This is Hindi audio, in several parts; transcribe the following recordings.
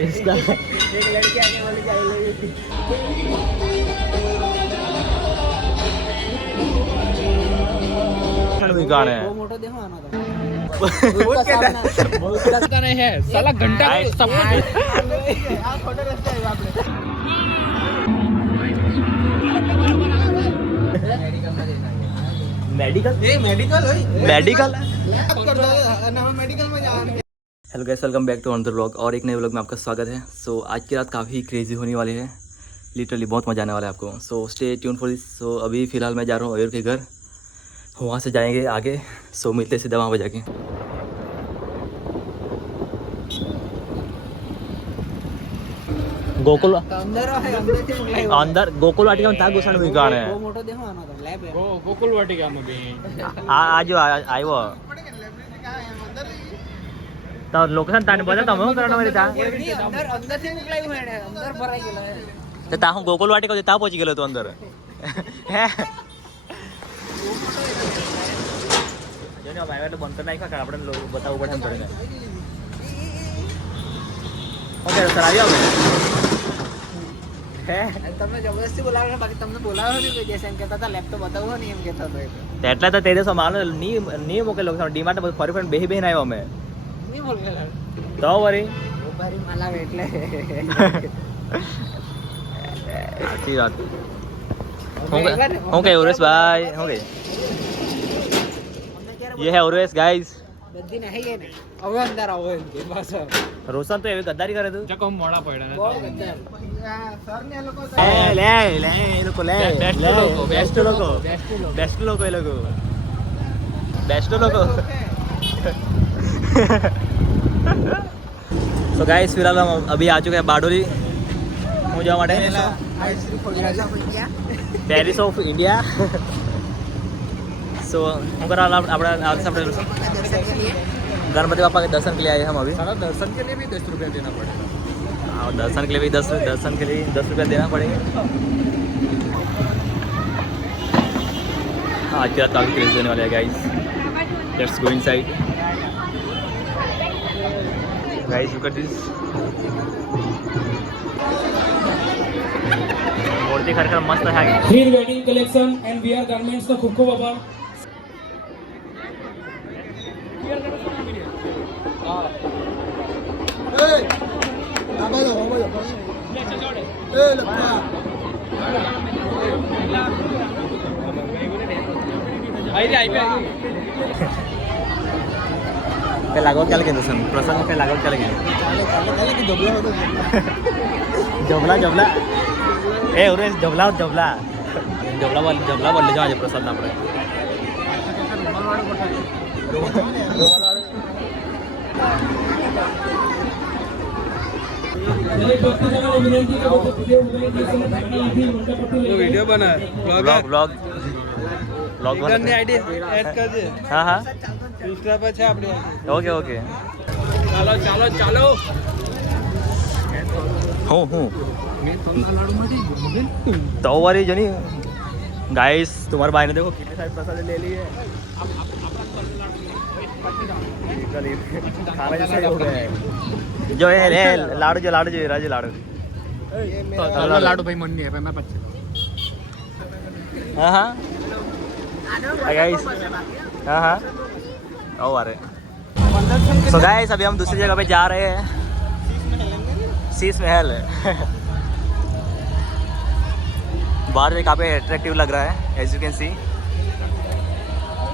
इसका एक लड़की आगे वाली आई लव यू। गाना है वो मोटो देखो आना था। बहुत नहीं है साला घंटा सब फोटो रखते हैं आपने। मेडिकल मेडिकल मेडिकल मेडिकल में जाने। Hello guys, welcome back to another vlog और एक नए व्लॉग में आपका स्वागत है। सो आज की रात काफ़ी क्रेजी होने वाली है, लिटरली बहुत मजा आने वाला है आपको। So stay tune for this. So अभी फ़िलहाल मैं जा रहा हूँ अयूर के घर, वहाँ से जाएंगे आगे। सो मिलते सीधा वहाँ पर जाके। गोकुल अंदर गोकुल वाटिका में था घुसन में गाना है। वो मोटो देखो आना था लैब है। गोकुल वाटिका में भी आज आयो तो लोकेशन ताने बता तमे હું કરવાનો મારી તા अंदर अंदर से निकलाई हुए है, अंदर भराई गेला है। તે તા હું ગોકુલ વાટિકા તા પહોંચી ગયેલો તો અંદર હે જોને ભાઈ એટલે બંધ કરી નાખ્યા કે આપણે બતાવવું પડે એમ કરીને ઓકે સર આવ્યો હે તમને જબરદસ્તી બોલાવ્યો બાકી તમને બોલાવ્યો નહીં કે જैसे એમ કહેતા હતા લેપ તો બતાવો નહીં એમ કહેતા હતો એટલે તો તે દિવસે માનો ની મોકલેલો ડીમાર્ટ ફરી ફરી બેહી બેહીને આવ્યો અમે નહીં બોલ ગયેલા તો વરી वो भारी मालावे એટલે સાચી વાત હું કે ઉરેશ ભાઈ હું કે ये है उर्वेश गाइस બધી નહીં હે ને હવે અંદર આવો એમ કે બસ रोशन तो एवी गद्दारी करे तू ચકો મોડા પડ્યા બહુ ગંદર સર ને લોકો ले ले ये लोग ले बेस्ट लोगो बेस्ट लोगो ये लोगो बेस्ट लोगो सो गाइस फिलहाल हम अभी आ चुके हैं बारडोली હું જવા માટે પેરિસ ઓફ ઇન્ડિયા सो હું કરવા આપણે गणपति बापा के दर्शन के लिए आए हम अभी। सारा दर्शन के लिए भी 10 रुपया देना पड़ेगा। हाँ, दर्शन के लिए भी 10 रुपया देना पड़ेगा। आज की रात काफ़ी क्रेजी होने वाले हैं guys. Let's go inside guys, look at this. मूर्ति खरखर मस्त है। Here wedding collection and wear garments तो खूब बाबा। लागो क्या लगे दर्शन प्रसंग पे लागो क्या लगे जबला जबला ए उरेश जबला जबला जबला बोल ले जाओ प्रसाद ना पड़े वीडियो बना ब्लॉग ब्लॉग ब्लॉग બને આઈડી એડ કરજે। हाँ हाँ इंस्टा पे છે આપણી ओके ओके ચાલો ચાલો ચાલો हूँ तो वारी जो नहीं गाइस, तुम्हारे भाई ने देखो कितने सारे प्रसाद ले लिए खाना जैसा ही हो गया है। जो है लाडू जो राजू लाडू લાડુ ભાઈ મન નહીં હે मैं 25 हाँ हाँ गाइस हाँ हाँ ओ अरे सो गाइस अभी हम दूसरी जगह पे जा रहे हैं, शीश महल बाहर में काफ़ी अट्रैक्टिव लग रहा है एज यू कैन सी।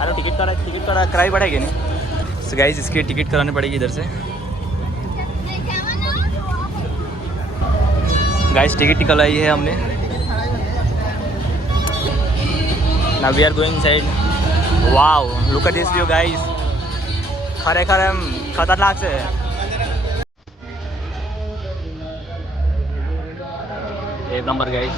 अरे टिकट कराई पड़ेगी नहीं। सो गाइस इसकी टिकट करानी पड़ेगी इधर से। गाइस टिकट निकलाई है हमने। Now we are going side. Wow look at this view guys, खरेखर हम खतरनाक से एक number guys.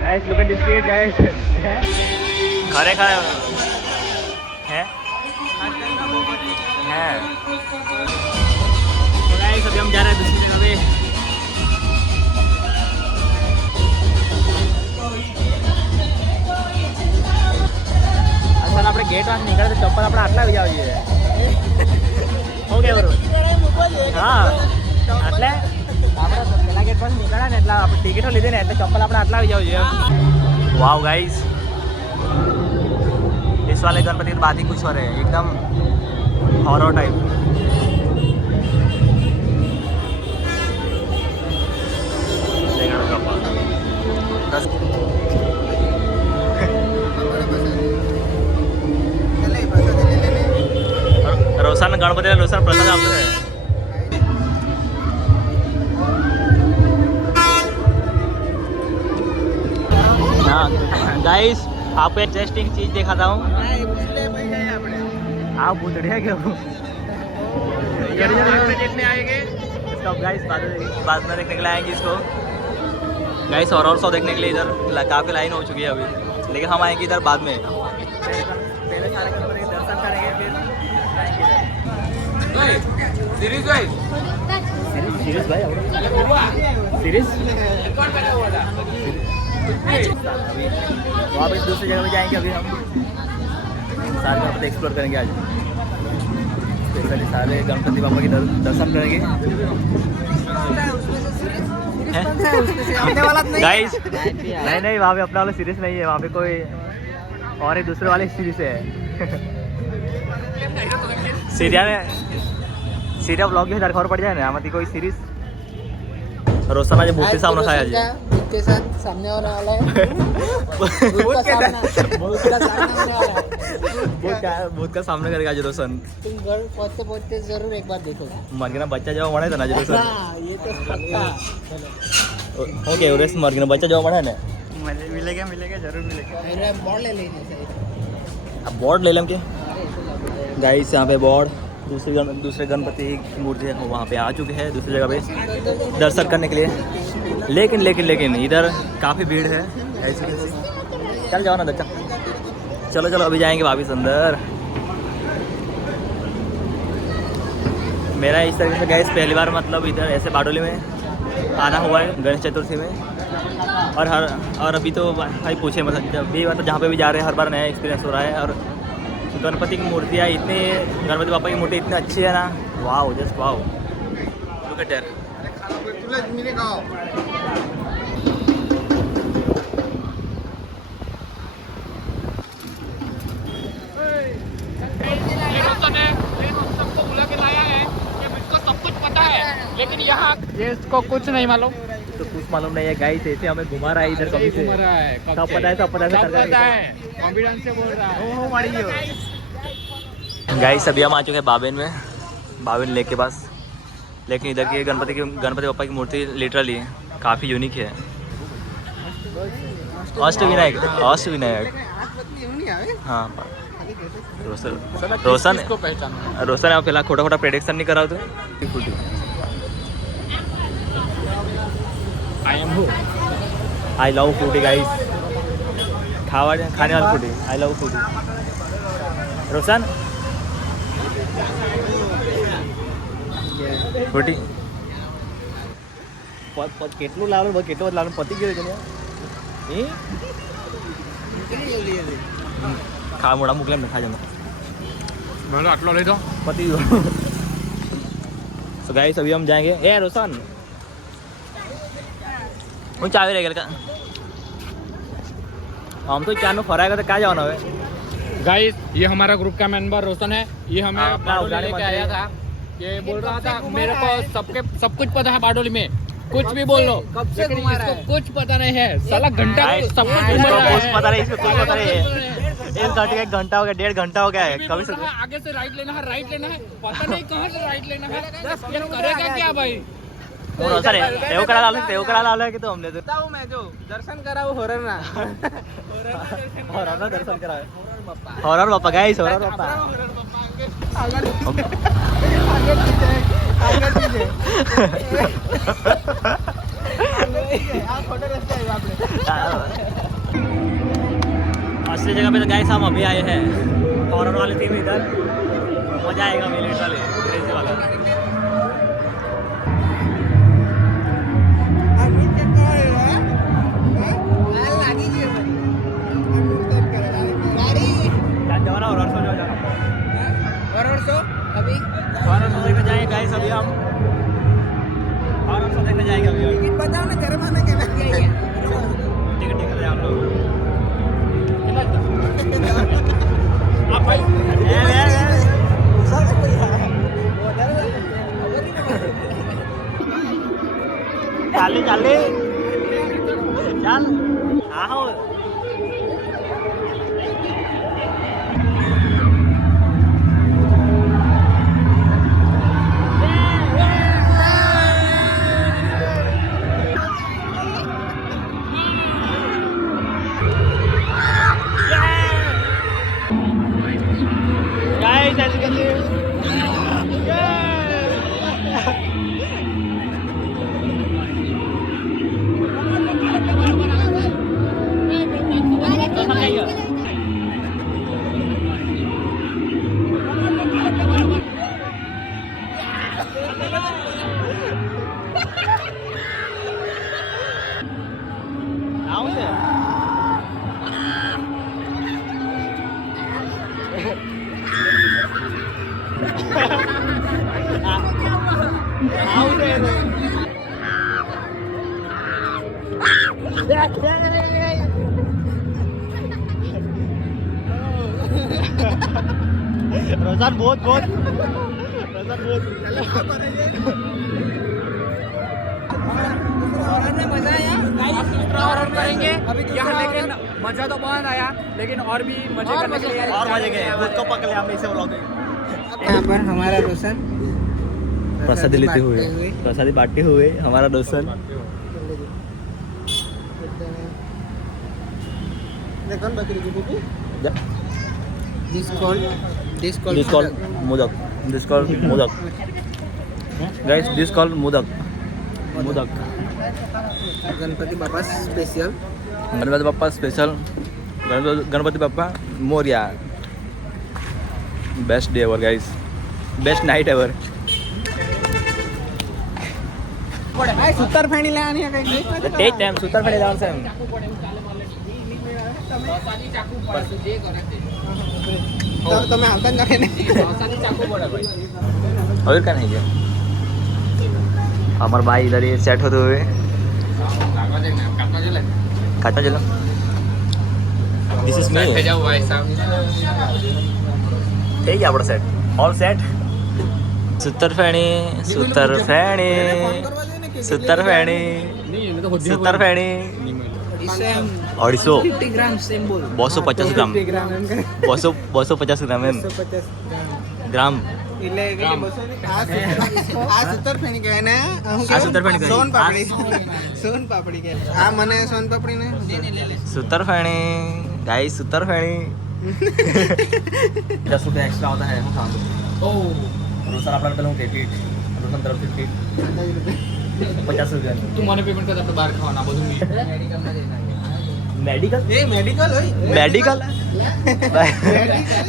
Guys, look at this street, guys. खरेखर है तो गाइस अभी हम ચપ્પલ આપણે આટલા આવી જાવ જોઈએ શું કે બરોબર હા એટલે આપણે પેલા ગેટ પર નીકળ્યા ને એટલે આપણે ટિકિટો લીધી ને એટલે ચપ્પલ આપણે આટલા આવી જાવ જોઈએ वाओ गाइस इस वाले गणपति की बात ही कुछ और है एकदम हॉरर टाइप रोशन गणपति रोशन प्रसाद आप है हाँ गाइस आपको एक इंटरेस्टिंग चीज दिखाता हूँ आप बुढ़िया क्यों देखने आएंगे सब गाइस बाद में देखने के लिए आएंगे इसको गाइस और शो देखने के लिए इधर काफ़ी लाइन हो चुकी है अभी लेकिन हम आएंगे इधर बाद में पहले सारे गणपति के दर्शन करेंगे फिर सीरीज भाई सीरीज भाई सीरीज वापस दूसरी जगह पे जाएंगे अभी हम सारे गणपति एक्सप्लोर करेंगे आज स्पेशली सारे गणपति बाबा के दर्शन करेंगे गाइस नहीं वहाँ पे अपना वाला सीरीज नहीं है वहाँ पे कोई और एक दूसरे वाले सीरीज है सीरिया ब्लॉग में खबर पड़ जाए ना हमारी कोई सीरीज रोशन आज भूत के सामने खाया आज के साथ सामने होने वाला है भूत का सामने करेगा आज रोशन तुम घर पहुंचते पहुंचते जरूर एक बार देखोगे मरगिना बच्चा जब मरे था ना रोशन हाँ ये तो पक्का ओके उरेस मरगिना बच्चा जब मरे ना मिलेगा जरूर मिलेगा मेरा बॉल ले लेने चाहिए अब बोर्ड ले लें क्या गाइस यहाँ पे बोर्ड दूसरे गणपति की मूर्ति है वहाँ पे आ चुके हैं दूसरी जगह पे दर्शन करने के लिए लेकिन इधर काफ़ी भीड़ है ऐसी चल जाओ ना बच्चा चलो अभी जाएंगे वापस अंदर मेरा इस तरीके से गैस पहली बार मतलब इधर ऐसे बारडोली में आना हुआ है गणेश चतुर्थी में और अभी तो भाई पूछे मतलब जब भी मतलब जहाँ पे भी जा रहे हैं हर बार नया एक्सपीरियंस हो रहा है और गणपति की मूर्तियाँ इतनी गणपति बापा की मूर्ति इतनी अच्छी है ना wow just wow look at that लेकिन यहाँ ये इसको कुछ नहीं मालूम तो कुछ मालूम नहीं है गाइस ऐसे हमें घुमा रहा है इधर कभी से सब पता है कॉन्फिडेंस से बोल रहा है गाइस अभी हम आ चुके हैं बाबेन लेक के पास लेकिन इधर की गणपति बापा की मूर्ति लिटरली काफ़ी यूनिक है अष्टविनायक हाँ रोशन इसको पहचानो रोशन पहला खोटा प्रेडिक्शन नहीं करा तो आई लव फ्रूटी गाइस खाने वाली Frooti I love Frooti Roshan Frooti કેટલું લાવવાનું કેટલું લાવવાનું પતી ગયું છે ખા મોડા મોકલે ને ખાજો बोलो आटलो ले दो पति तो गाइस अभी हम जाएंगे ए रोशन હું ચાવી રહી ગયેલ हम तो क्या फराएगा तो क्या जाना है गाइस ये हमारा ग्रुप का मेंबर रोशन है ये हमें हाँ, बारडोली गाड़ी लेके में आया था ये बोल रहा था मेरे को सब कुछ पता है बारडोली में कुछ भी बोल लो लेकिन इसको कुछ पता नहीं है साला घंटा सब कुछ घूम रहा है पता नहीं इसको कुछ पता नहीं है 1 घंटा हो गया 1.5 घंटा हो गया है कभी कभी बोल रहा है, आगे से राइट लेना है पता नहीं कहाँ से राइट लेना है ये करेगा क्या भाई रोशन एवं करा लाल है कि तो हमने तो बताऊं मैं जो दर्शन कराऊं होरर ना हॉरर दर्शन करा हॉरर बापा गाइस हॉरर बापा असली जगह पे तो गाइस हम अभी आए हैं हॉरर वाली थीम इधर मजा आएगा मिलिट्री वाले क्रेजी वाला जवाना और देखने जाएंगे अभी टिकट बताओ ना घर में आने के लिए टिकट टिकट है आप लोग चाले चाले चल आओ guys as you can see आओ से आओ से रोजान बहुत बहुत रोजान बहुत मजा आया और करेंगे यहाँ, लेकिन मजा तो बहुत आया, लेकिन और भी मजे करने के लिए और मजे गए खुद को पकड़ लिया हमने इसे व्लॉग यहाँ पर हमारा रोशन प्रसादी लेते हुए प्रसादी बांटते हुए हमारा Roshan this call this call modak this call modak guys this call modak modak Ganpati Baba special Ganpati Bappa special Ganpati Bappa Morya best day ever guys best night ever sutar feni लेવાની है कहीं तेज टाइम सुतर पड़े जाओ से તમે આવતા જ નથી ને और क्या नहीं है हमारे भाई इधर ये सेट होते हुए खाता चलो दिस इज मी ठीक है अपना set all set sutar feni sutar feni sutar feni sutar feni इसे हम 250 50 ग्राम सेम बोल 250 ग्राम 250 ग्राम एम 250 ग्राम એટલે કેટલી 200 ની આ સૂતર ફેણી કહેવાય ને આ સૂતર ફેણી કહેવાય. સોન પાપડી સોન પાપડી કહેવાય આ મને સોન પાપડી ને सुतर फेणी गाइस सुतर फेणी 10 रुपये एक्स्ट्रा होता है हम खा दो रोशन आपला पेला હું ટિકિટ રોશન તરફથી ટિકિટ 50 રૂપિયા તું મને પેમેન્ટ કરતા આપણે બહાર ખાવાના બધું મેડિકલ એ મેડિકલ હોય મેડિકલ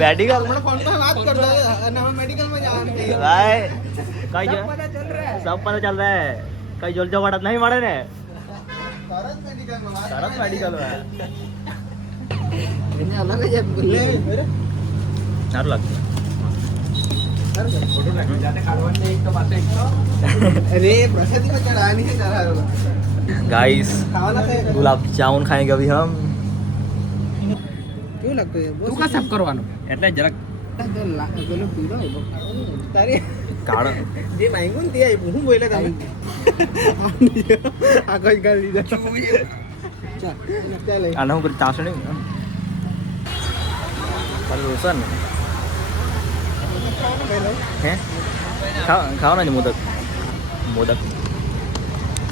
મેડિકલ આપણે ફોન પર વાત કરતા અને અમે મેડિકલ માં જવાનું છે ભાઈ કઈ જો પતા ચલ રહા है सब पता चल रहा है कई जोल जो वाड़त नहीं मारे ने તરત મેડિકલ માં વાત सरस मेडिकल है એને અલગ જ બોલે सारू लगता અરે પ્રસાદી માં ચડાવવાની છે તારા गाइस ખાવાના છે गुलाब जामुन खाएंगे अभी हम કેવું લાગતું છે તું કા સાફ કરવાનું એટલે જરાક પેલો પીળો તારી કાળો જે માંગ્યું ને તે આપ્યું હું બોલ્યા તમે આગળ ગાળ લીધા ચાલે આને હું કરી ચાસણી पर रोशन હે ખાવાના છે મોદક મોદક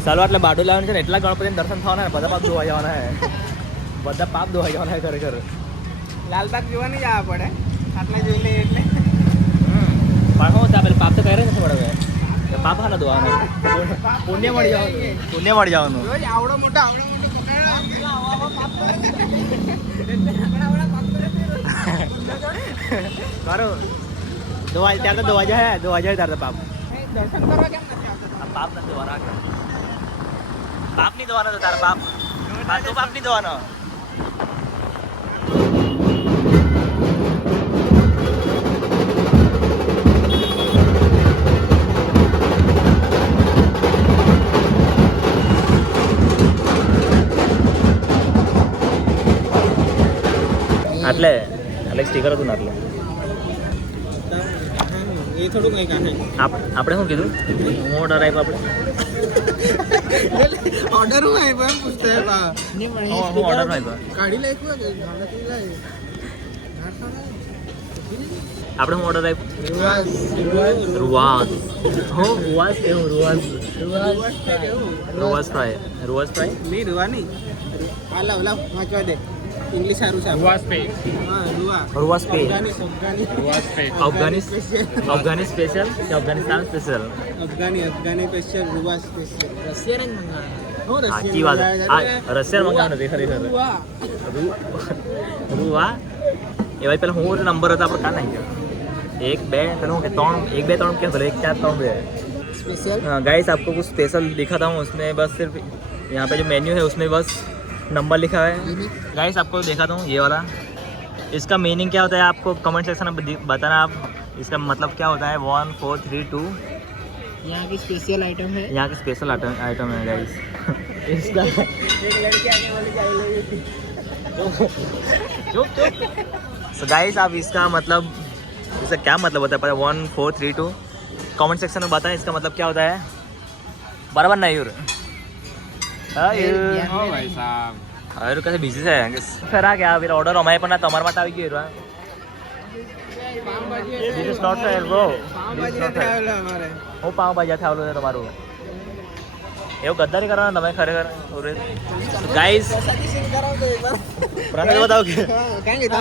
સારું એટલે બાડો લાવવાનું છે ને એટલા ગણપતિને દર્શન થવાના ને બધા પાપ ધોવાઈ જવાના હે બધા પાપ ધોવાઈ જવાના હે ખરેખર લાલબાગ જોવા નહીં જવા પડે આટલા જોઈ લે એટલે પણ હું ત્યાં પેલા પાપ તો કરે નથી પડે પાપ હાના ધોવાના પુણ્ય મળી જવાનું પુણ્ય મળી જવાનું રોજ આવડો મોટો મારો ધોવા ત્યારે તો ધોવા જાય ત્યારે તો પાપ દર્શન કરવા કેમ નથી આવતા આ પાપ નથી ધોવાના પાપ નહીં ધોવાનો તો તારા પાપ તું પાપ નહીં ધોવાનો આટલે એટલે સ્ટીકર હતું ને આટલે એ થોડું કંઈ કાંઈ આપણે શું કીધું હું ઓર્ડર આપ્યો આપણે ઓર્ડર હું આવ્યો એમ પૂછતો હે બા હું ઓર્ડર આપ્યો કાઢી નાખ્યું કે ગાડી લાવી આપણે હું ઓર્ડર આપ્યો રૂવાસ હું રૂવાસ કેવું રૂવાસ રૂવાસ ફ્રાય નહીં રૂવા નહીં લાવ વાંચવા દે ઇંગ્લિશ સારું છે रुआस पे હા રૂવા રૂવાસ પે रुआस पे અફઘાની સ્પેશિયલ કે અફઘાનિસ્તાન સ્પેશિયલ અફઘાની સ્પેશિયલ રૂવા સ્પેશિયલ રશિયન જ મંગાવ્યા સાચી વાત આ રશિયન મંગાવ્યું નથી ખરેખર રૂવા એ ભાઈ પેલા હું નંબર હતા આપણે કાં નાખી ગયો 1 2 3 કે 3 1 2 3 क्या 1 4 3 2 स्पेशल हाँ गाइस आपको कुछ स्पेशल दिखाता हूँ उसमें बस सिर्फ यहाँ पे जो मेन्यू है उसमें बस नंबर लिखा है गाइस आपको दिखाता हूँ ये वाला इसका मीनिंग क्या होता है आपको कमेंट सेक्शन में बताना आप इसका मतलब क्या होता है 1 4 3 2 यहाँ की स्पेशल आइटम है यहाँ के स्पेशल आइटम है गाइस इसका एक लड़की आगे वाली चुप सो गाइस आप इसका मतलब इसका क्या मतलब होता है पता है 1 4 3 2 कमेंट सेक्शन में बताएं इसका मतलब क्या होता है बराबर ना यूर हाँ भाई साहब अरे कैसे बिजी से है फिर आ गया फिर ऑर्डर हमारे पर ना तुम्हारे मत આવી ગયો This is not fair bro हमारे હું પાવ ભાજી થાવલો છે તમારું એવું ગદ્દારી કરવાના તમે ખરેખર ગાઈસ પ્રાણ बताओ કે कहेंगे था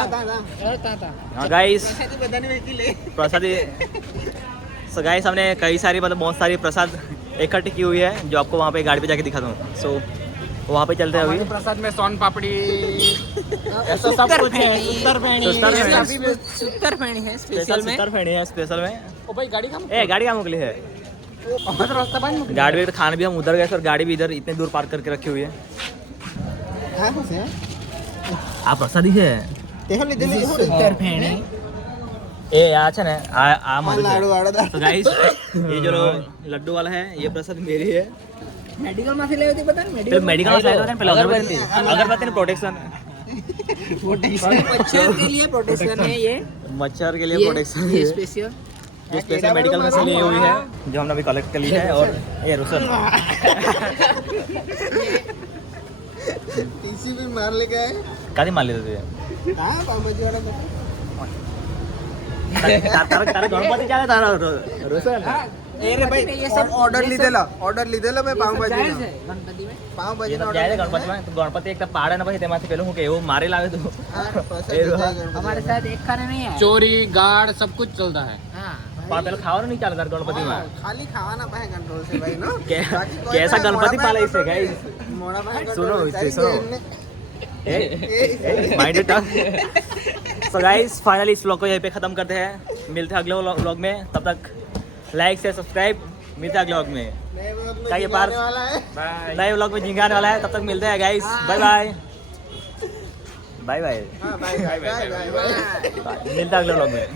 हाँ गाइस बधाने में ले प्रसादी सो गाइस हमने कई सारी मतलब बहुत सारी प्रसाद इकट्ठी की हुई है जो आपको वहाँ पे गाड़ी पे जाके दिखाता हूँ सो वहाँ पे चलते हैं अभी प्रसाद में सोन पापड़ी ऐसा सब कुछ है सुतर फेणी है स्पेशल में सुतर फेणी है स्पेशल में ओ भाई गाड़ी का ए गाड़ी कहाँ मोकली है रास्ता बंद गाड़ी में खाना भी हम उधर गए सर गाड़ी भी इधर इतने दूर पार्क करके रखी हुई है हाँ से आप प्रसादी है देखो ले दे सुतर फेणी ए यहाँ છે ને આ મારું लाडू वाडा तो गाइस ये जो लड्डू वाला है ये प्रसाद मेरी है मेडिकल में से ले होती पता नहीं फिर मेडिकल में लाया था पहले अगरबत्ती ने प्रोटेक्शन मच्छर के लिए प्रोटेक्शन है ये मच्छर के लिए प्रोटेक्शन ये स्पेशल जो स्पेशल मेडिकल में से ली हुई है जो हमने अभी कलेक्ट कर ली है और ये रुसल पीसी भी मार ले गए कादी मार लेते थे हां पापा जी वाला तारा गणपति क्या है तारा रुसल ए रे भाई ये सब ऑर्डर લીધેલો મેં પાવભાજી ગણપતિ में પાવભાજી નો જાય ગણપતિ માં તો ગણપતિ એક પાડે ને પછી તેમાંથી પેલું હું કે એવું મારી લાવે તું हमारे साथ एक खाना नहीं है चोरी गार्ड सब कुछ चलता है हां પણ પેલું ખાવાનું નહીં ચાલે તાર ગણપતિ માં खाली खावाना पाए कंट्रोल से भाई नो कैसा गणपति पाला इसे गाइस मोड़ा पाए सुनो इसे सुनो mind tough so guys finally इस व्लॉग को यहीं पे खत्म करते हैं मिलते हैं अगले व्लॉग में तब तक लाइक से सब्सक्राइब मिलते हैं अगले व्लॉग में क्या ये पार नए व्लॉग में झिंगाने वाला है तब तक मिलते हैं guys bye bye bye bye मिलते हैं अगले व्लॉग में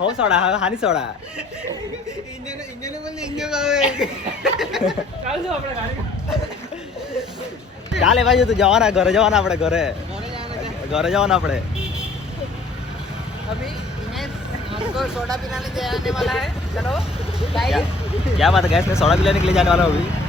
हो सोडा हानी सोडा इंजन बोल इंजन बावे ચાલે ભાઈ તું જવાના ઘરે જવાના આપણે ઘરે જવાના આપણે अभी इन्हें हमको सोडा पिलाने जाने वाला है चलो गाइस क्या बात है गैस में सोडा पिलाने के लिए जाने वाला हूँ अभी